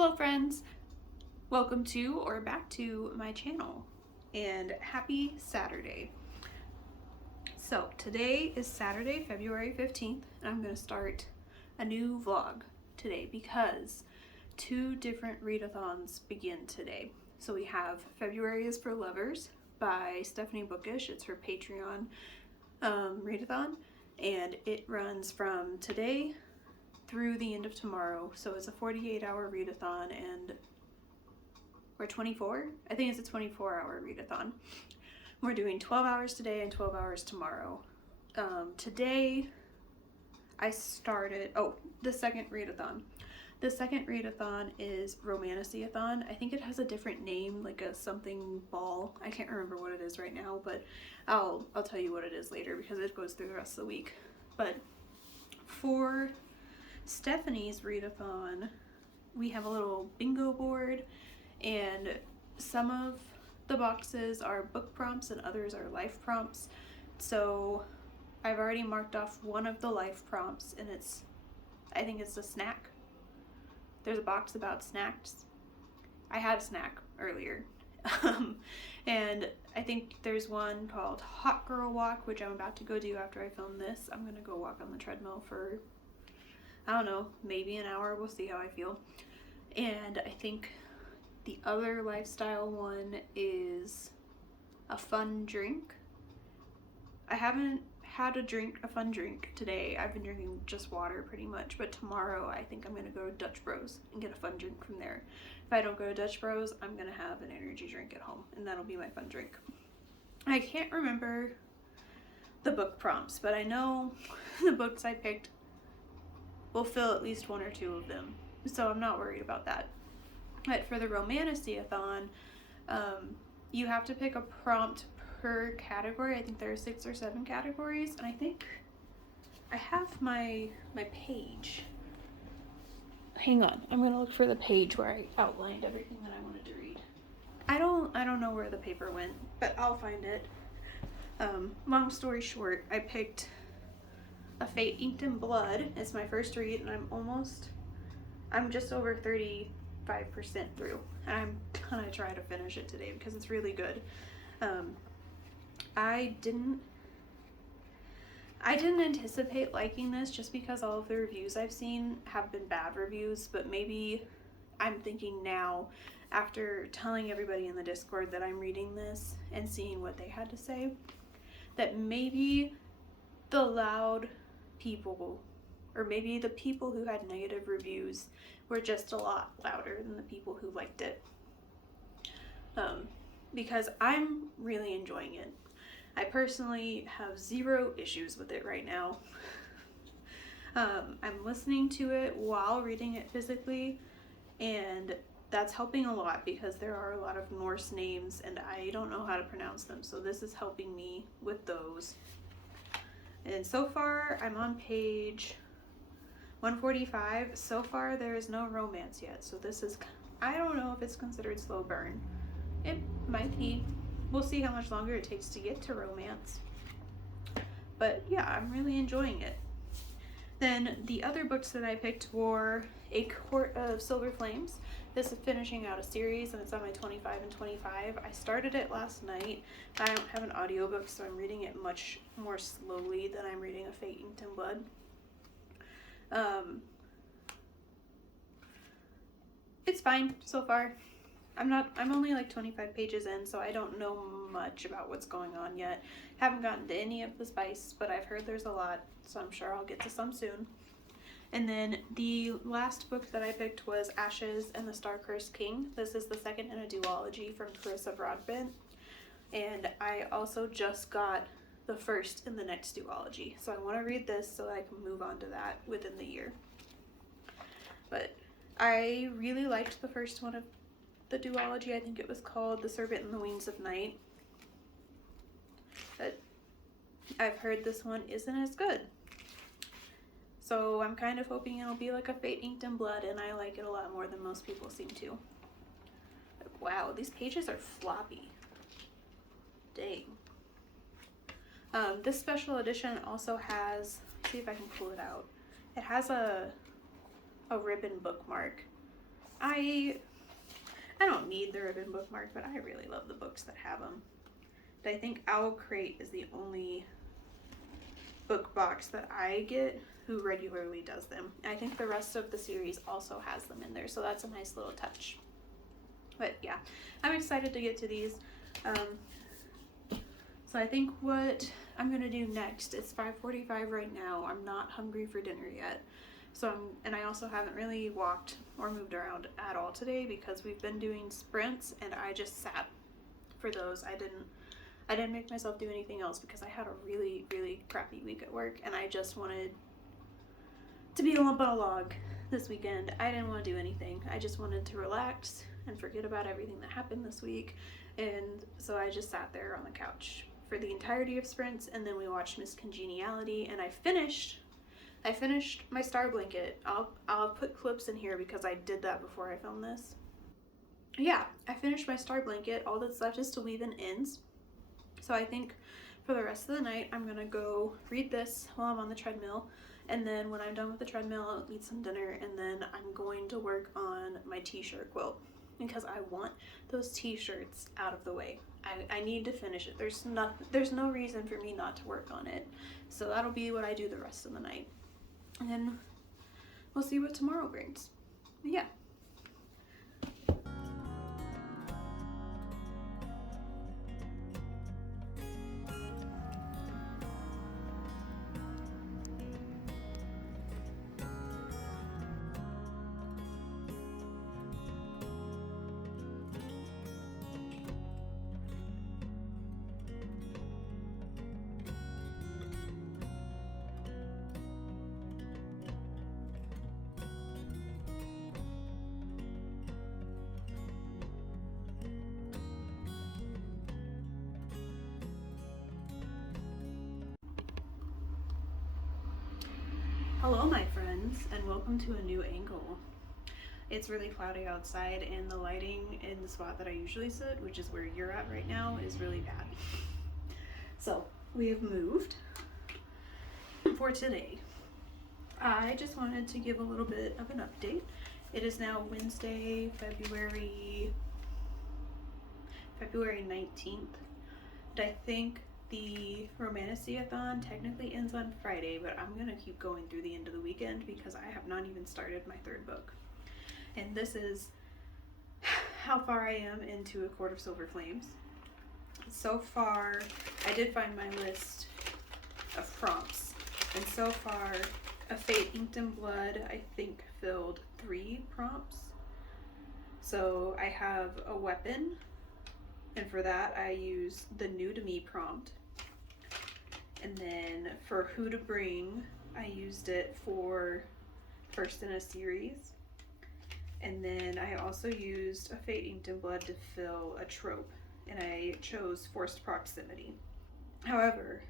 Hello friends, welcome to or back to my channel and happy Saturday. So today is Saturday, February 15th, and I'm going to start a new vlog today because two different readathons begin today. So we have February is for Lovers by Stephanie Bookish. It's her Patreon readathon, and it runs from today through the end of tomorrow. So it's a 48-hour readathon, and or 24, I think it's a 24-hour readathon. We're doing 12 hours today and 12 hours tomorrow. Today I started, the second readathon. The second readathon is Romantasyathon. I think it has a different name, like a something ball. I can't remember what it is right now, but I'll tell you what it is later because it goes through the rest of the week. But for Stephanie's readathon, we have a little bingo board, and some of the boxes are book prompts and others are life prompts. So I've already marked off one of the life prompts, and I think it's a snack. There's a box about snacks. I had a snack earlier. And I think there's one called Hot Girl Walk, which I'm about to go do after I film this. I'm gonna go walk on the treadmill for, I don't know, maybe an hour. We'll see how I feel. And I think the other lifestyle one is a fun drink. I haven't had a fun drink today. I've been drinking just water pretty much, but tomorrow I think I'm gonna go to Dutch Bros and get a fun drink from there. If I don't go to Dutch Bros, I'm gonna have an energy drink at home, and that'll be my fun drink. I can't remember the book prompts, but I know the books I picked will fill at least one or two of them, so I'm not worried about that. But for the Romantasyathon, you have to pick a prompt per category. I think there are 6 or 7 categories, and I think I have my page. Hang on, I'm gonna look for the page where I outlined everything that I wanted to read. I don't know where the paper went, but I'll find it. Long story short, I picked A Fate Inked in Blood. It's my first read, and I'm just over 35% through, and I'm gonna try to finish it today because it's really good. I didn't anticipate liking this just because all of the reviews I've seen have been bad reviews, but maybe I'm thinking now, after telling everybody in the Discord that I'm reading this and seeing what they had to say, that maybe the loud people, or maybe the people who had negative reviews, were just a lot louder than the people who liked it. Because I'm really enjoying it. I personally have 0 issues with it right now. I'm listening to it while reading it physically, and that's helping a lot because there are a lot of Norse names and I don't know how to pronounce them, so this is helping me with those. And so far I'm on page 145. So far there is no romance yet, so this is, I don't know if it's considered slow burn. It might be. We'll see how much longer it takes to get to romance. But yeah, I'm really enjoying it. Then the other books that I picked were A Court of Silver Flames. This is finishing out a series, and it's on my 25 and 25. I started it last night. I don't have an audiobook, so I'm reading it much more slowly than I'm reading A Fate Inked in Blood. It's fine so far. I'm only like 25 pages in, so I don't know much about what's going on yet. Haven't gotten to any of the spice, but I've heard there's a lot, so I'm sure I'll get to some soon. And then the last book that I picked was Ashes and the Star-Cursed King. This is the second in a duology from Carissa Broadbent, and I also just got the first in the next duology, so I want to read this so that I can move on to that within the year. But I really liked the first one of the duology. I think it was called The Serpent and the Wings of Night, but I've heard this one isn't as good, so I'm kind of hoping it'll be like A Fate Inked in Blood, and I like it a lot more than most people seem to. But wow, these pages are floppy. Dang. This special edition also has, see if I can pull it out, it has a ribbon bookmark I don't need the ribbon bookmark, but I really love the books that have them. I think Owl Crate is the only book box that I get who regularly does them. I think the rest of the series also has them in there, so that's a nice little touch. But yeah, I'm excited to get to these. So I think what I'm gonna do next, it's 5:45 right now. I'm not hungry for dinner yet. And I also haven't really walked or moved around at all today because we've been doing sprints and I just sat for those. I didn't make myself do anything else because I had a really, really crappy week at work and I just wanted to be a lump on a log this weekend. I didn't want to do anything. I just wanted to relax and forget about everything that happened this week. And so I just sat there on the couch for the entirety of sprints, and then we watched Miss Congeniality, and I finished my star blanket. I'll put clips in here because I did that before I filmed this. Yeah, I finished my star blanket. All that's left is to weave in ends. So I think for the rest of the night, I'm gonna go read this while I'm on the treadmill. And then when I'm done with the treadmill, I'll eat some dinner, and then I'm going to work on my t-shirt quilt because I want those t-shirts out of the way. I need to finish it. There's no reason for me not to work on it. So that'll be what I do the rest of the night. And then we'll see what tomorrow brings. But yeah. Hello my friends, and welcome to a new angle. It's really cloudy outside and the lighting in the spot that I usually sit, which is where you're at right now, is really bad. So we have moved for today. I just wanted to give a little bit of an update. It is now Wednesday, February 19th. And I think the Romantasyathon technically ends on Friday, but I'm gonna keep going through the end of the weekend because I have not even started my third book. And this is how far I am into A Court of Silver Flames. So far, I did find my list of prompts, and so far, A Fate Inked in Blood, I think, filled 3 prompts. So I have a weapon, and for that I use the New to Me prompt. And then for Who to Bring, I used it for First in a Series. And then I also used A Fate Inked in Blood to fill a trope, and I chose Forced Proximity. However,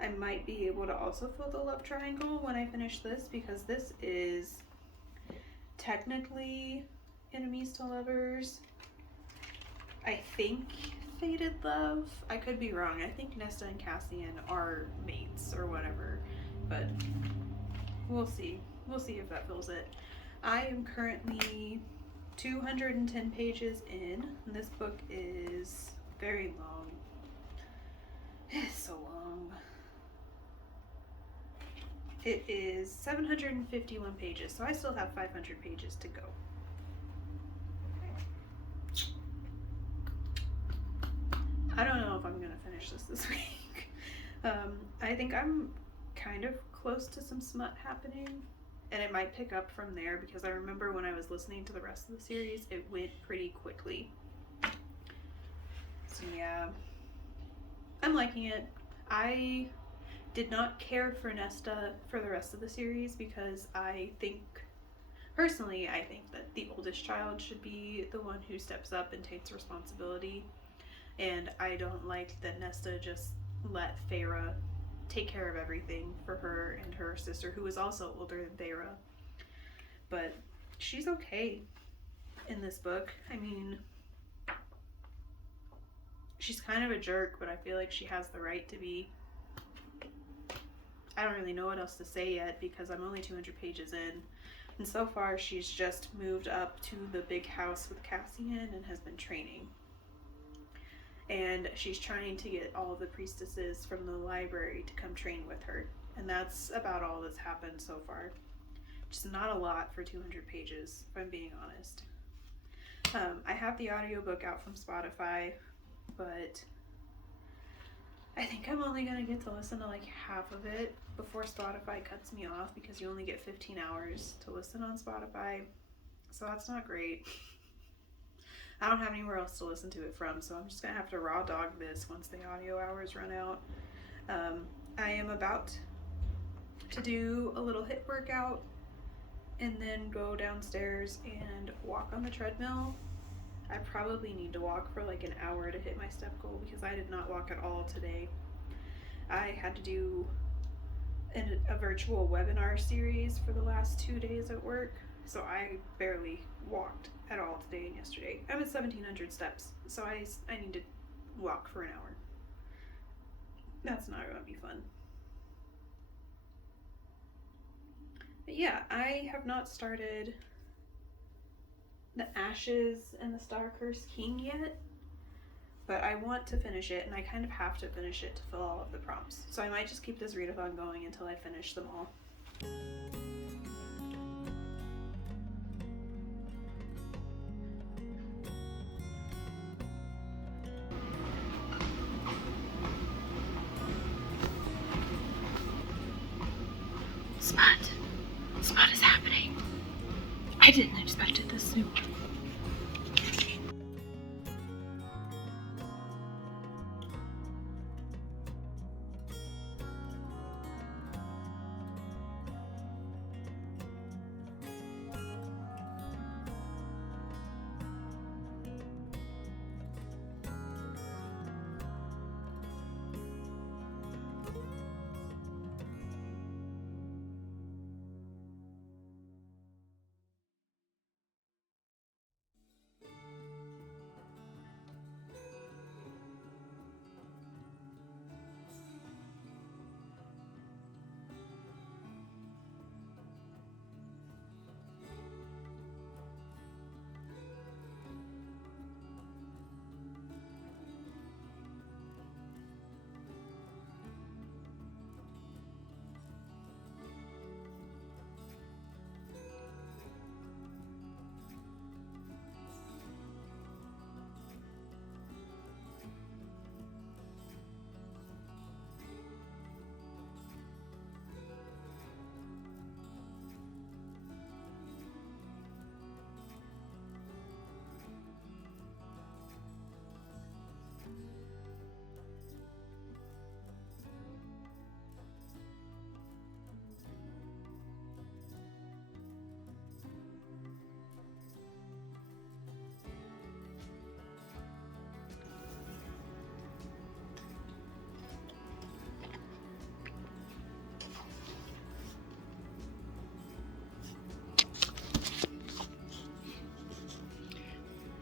I might be able to also fill the love triangle when I finish this, because this is technically enemies to lovers. I think fated love. I could be wrong. I think Nesta and Cassian are mates or whatever, but we'll see. We'll see if that fills it. I am currently 210 pages in, and this book is very long. It's so long. It is 751 pages, so I still have 500 pages to go. I don't know if I'm gonna finish this week. I think I'm kind of close to some smut happening, and it might pick up from there because I remember when I was listening to the rest of the series, it went pretty quickly. So yeah, I'm liking it. I did not care for Nesta for the rest of the series because personally, I think that the oldest child should be the one who steps up and takes responsibility. And I don't like that Nesta just let Feyre take care of everything for her and her sister, who is also older than Feyre. But she's okay in this book. I mean, she's kind of a jerk, but I feel like she has the right to be. I don't really know what else to say yet because I'm only 200 pages in. And so far, she's just moved up to the big house with Cassian and has been training. And she's trying to get all of the priestesses from the library to come train with her. And that's about all that's happened so far. Just not a lot for 200 pages, if I'm being honest. I have the audiobook out from Spotify, but I think I'm only going to get to listen to like half of it before Spotify cuts me off, because you only get 15 hours to listen on Spotify. So that's not great. I don't have anywhere else to listen to it from, so I'm just going to have to raw dog this once the audio hours run out. I am about to do a little HIIT workout and then go downstairs and walk on the treadmill. I probably need to walk for like an hour to hit my step goal because I did not walk at all today. I had to do a virtual webinar series for the last 2 days at work, so I barely walked at all today and yesterday. I'm at 1,700 steps, so I need to walk for an hour. That's not going to be fun. But yeah, I have not started the Ashes and the Star-Cursed King yet, but I want to finish it, and I kind of have to finish it to fill all of the prompts. So I might just keep this readathon going until I finish them all. Smut is happening. I didn't expect it this soon.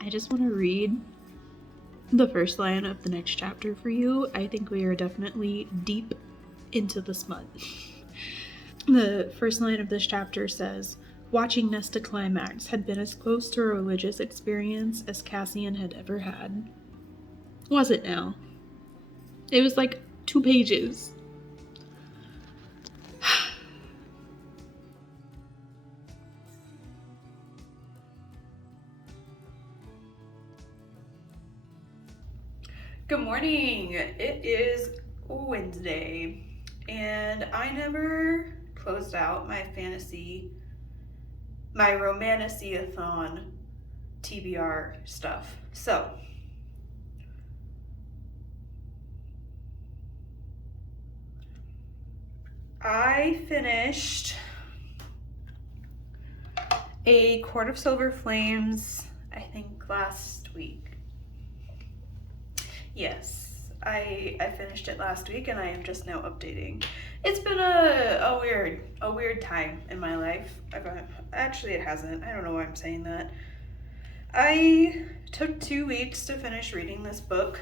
I just want to read the first line of the next chapter for you. I think we are definitely deep into the smut. The first line of this chapter says, "Watching Nesta climax had been as close to a religious experience as Cassian had ever had." Was it now? It was like 2 pages. Good morning. It is Wednesday, and I never closed out my Romantasyathon TBR stuff. So, I finished A Court of Silver Flames, I think last week. Yes, I finished it last week, and I am just now updating. It's been a weird time in my life. Actually, it hasn't. I don't know why I'm saying that. I took 2 weeks to finish reading this book.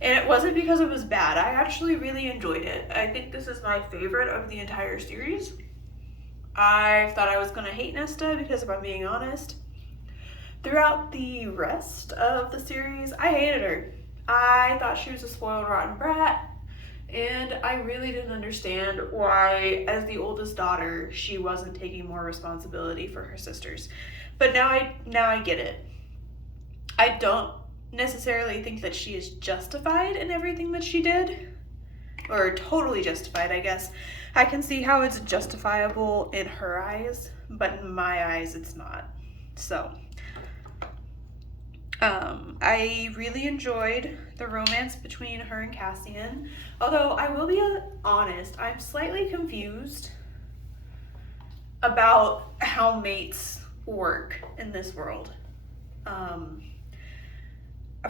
And it wasn't because it was bad. I actually really enjoyed it. I think this is my favorite of the entire series. I thought I was going to hate Nesta because, if I'm being honest, throughout the rest of the series, I hated her. I thought she was a spoiled, rotten brat, and I really didn't understand why, as the oldest daughter, she wasn't taking more responsibility for her sisters. But now I get it. I don't necessarily think that she is justified in everything that she did, or totally justified, I guess. I can see how it's justifiable in her eyes, but in my eyes it's not. So I really enjoyed the romance between her and Cassian, although I will be honest, I'm slightly confused about how mates work in this world.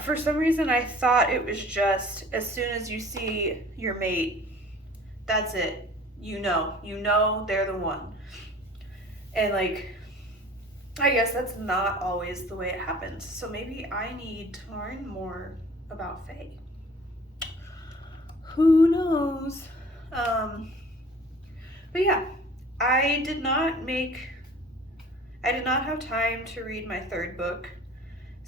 For some reason, I thought it was just as soon as you see your mate, that's it. You know they're the one. And like, I guess that's not always the way it happens. So maybe I need to learn more about Faye. Who knows? But yeah, I did not have time to read my third book.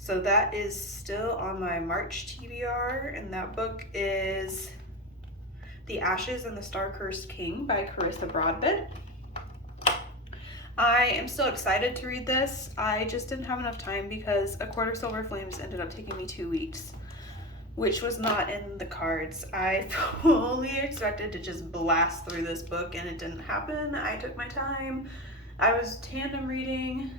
So that is still on my March TBR, and that book is The Ashes and the Star-Cursed King by Carissa Broadbent. I am still excited to read this. I just didn't have enough time because A Court of Silver Flames ended up taking me 2 weeks, which was not in the cards. I fully expected to just blast through this book, and it didn't happen. I took my time. I was tandem reading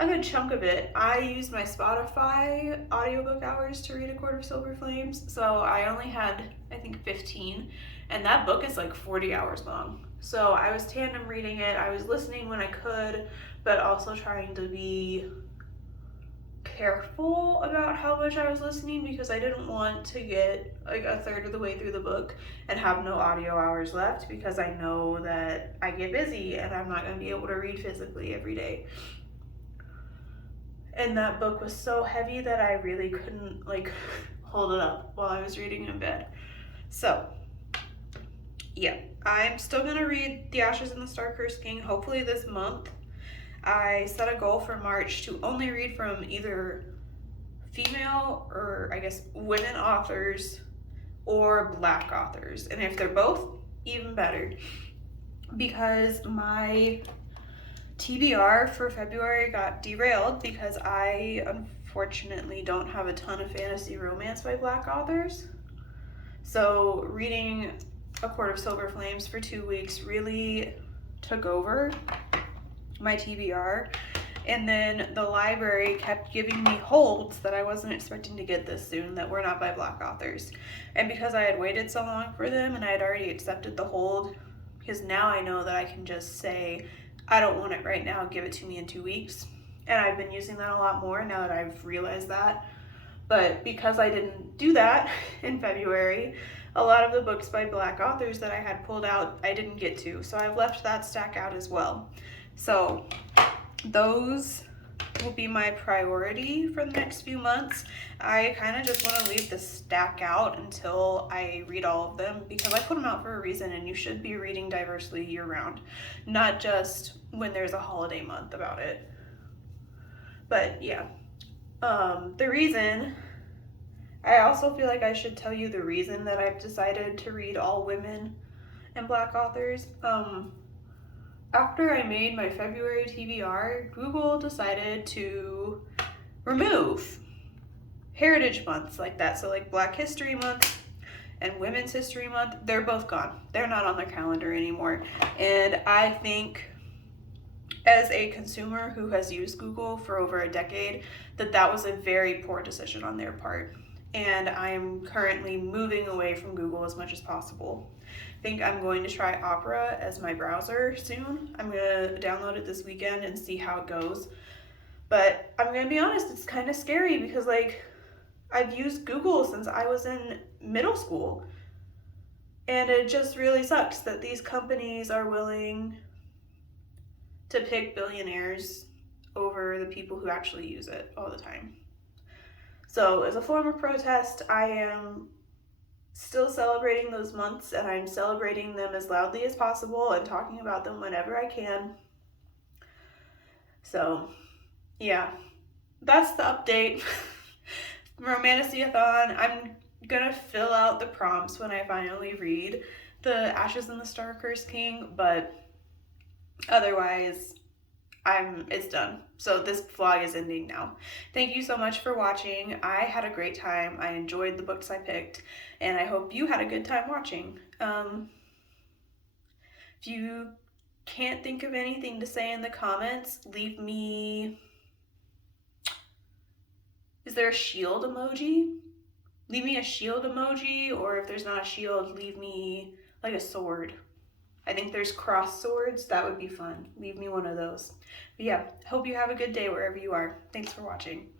a good chunk of it. I used my Spotify audiobook hours to read A Court of Silver Flames, so I only had, I think, 15, and that book is like 40 hours long. So I was tandem reading it. I was listening when I could, but also trying to be careful about how much I was listening because I didn't want to get like a third of the way through the book and have no audio hours left, because I know that I get busy and I'm not going to be able to read physically every day. And that book was so heavy that I really couldn't like hold it up while I was reading in bed. So yeah, I'm still gonna read The Ashes and the Star-Cursed King, hopefully this month. I set a goal for March to only read from either female, or I guess women authors, or Black authors. And if they're both, even better. Because my TBR for February got derailed because I unfortunately don't have a ton of fantasy romance by Black authors. So reading A Court of Silver Flames for 2 weeks really took over my TBR. And then the library kept giving me holds that I wasn't expecting to get this soon that were not by Black authors. And because I had waited so long for them and I had already accepted the hold, because now I know that I can just say, I don't want it right now, give it to me in 2 weeks. And I've been using that a lot more now that I've realized that. But because I didn't do that in February, a lot of the books by Black authors that I had pulled out, I didn't get to. So I've left that stack out as well. So those will be my priority for the next few months. I kind of just want to leave the stack out until I read all of them, because I put them out for a reason, and you should be reading diversely year round, not just when there's a holiday month about it. But yeah, the reason, I also feel like I should tell you the reason that I've decided to read all women and Black authors. After I made my February TBR, Google decided to remove heritage months like that. So like Black History Month and Women's History Month, they're both gone. They're not on their calendar anymore. And I think, as a consumer who has used Google for over a decade, that was a very poor decision on their part. And I'm currently moving away from Google as much as possible. I think I'm going to try Opera as my browser soon. I'm going to download it this weekend and see how it goes. But I'm going to be honest, it's kind of scary because like I've used Google since I was in middle school. And it just really sucks that these companies are willing to pick billionaires over the people who actually use it all the time. So as a form of protest, I am still celebrating those months, and I'm celebrating them as loudly as possible and talking about them whenever I can. So yeah, that's the update. Romantasyathon. I'm gonna fill out the prompts when I finally read the Ashes and the Star-Cursed King, but otherwise it's done. So this vlog is ending now. Thank you so much for watching. I had a great time. I enjoyed the books I picked, and I hope you had a good time watching. If you can't think of anything to say in the comments, leave me... Is there a shield emoji? Leave me a shield emoji, or if there's not a shield, leave me like a sword. I think there's cross swords. That would be fun. Leave me one of those. But yeah, hope you have a good day wherever you are. Thanks for watching.